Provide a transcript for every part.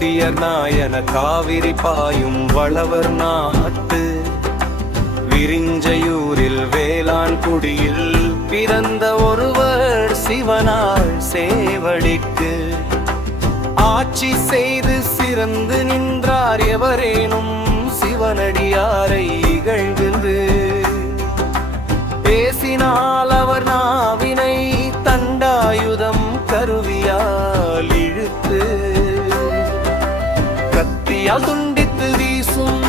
அகத்தியர் நாயன காவிரி பாயும் வளவர் நாட்டு விரிஞ்சையூரில் வேளாண் குடியில் பிறந்த ஒருவர் சிவனார் சேவடிக்கு ஆட்சி செய்து சிறந்து நின்றார் எவரேனும் சிவனடியாரை இகழ்ந்து பேசினால் அவர் நாவினை தண்டாயுதம் கருவியால் இழுத்து கத்தியால் துண்டித்து வீசும்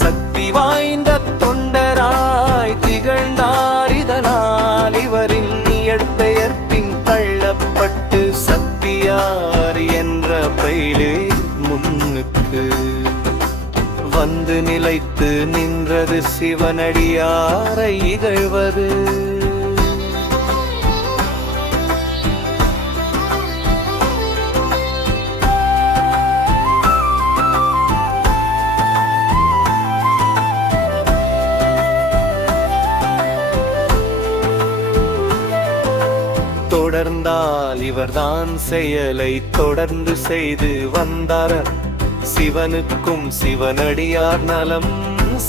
சக்தி வாய்ந்த தொண்டராய் திகழ்ந்தார். இதனால் இவரின் இயற்பெயர் பின் தள்ளப்பட்டு சத்தியார் என்ற பெயரே முன்னுக்கு வந்து நிலைத்து நின்றது. சிவனடியாரை இகழ்வது தொடர்ந்தால் இவர்தான் செயலை தொடர்ந்து செய்து வந்தார். சிவனுக்கும் சிவனடியார் நலம்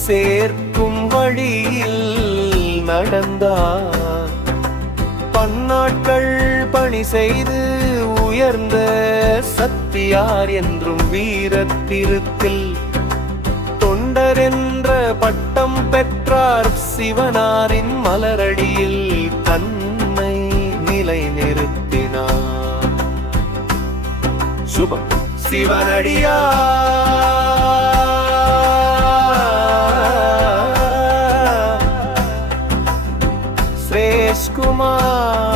சேர்க்கும் வழியில் நடந்தார். பன்னாட்கள் பணி செய்து உயர்ந்த சத்தியார் என்றும் வீரத்திருத்தில் தொண்டர் என்ற பட்டம் பெற்றார். சிவனாரின் மலரடியில் தன்னை நிலை நிறுத்தினார். சுபம். சிவனடியார் ஸ்ரேஷ்குமார்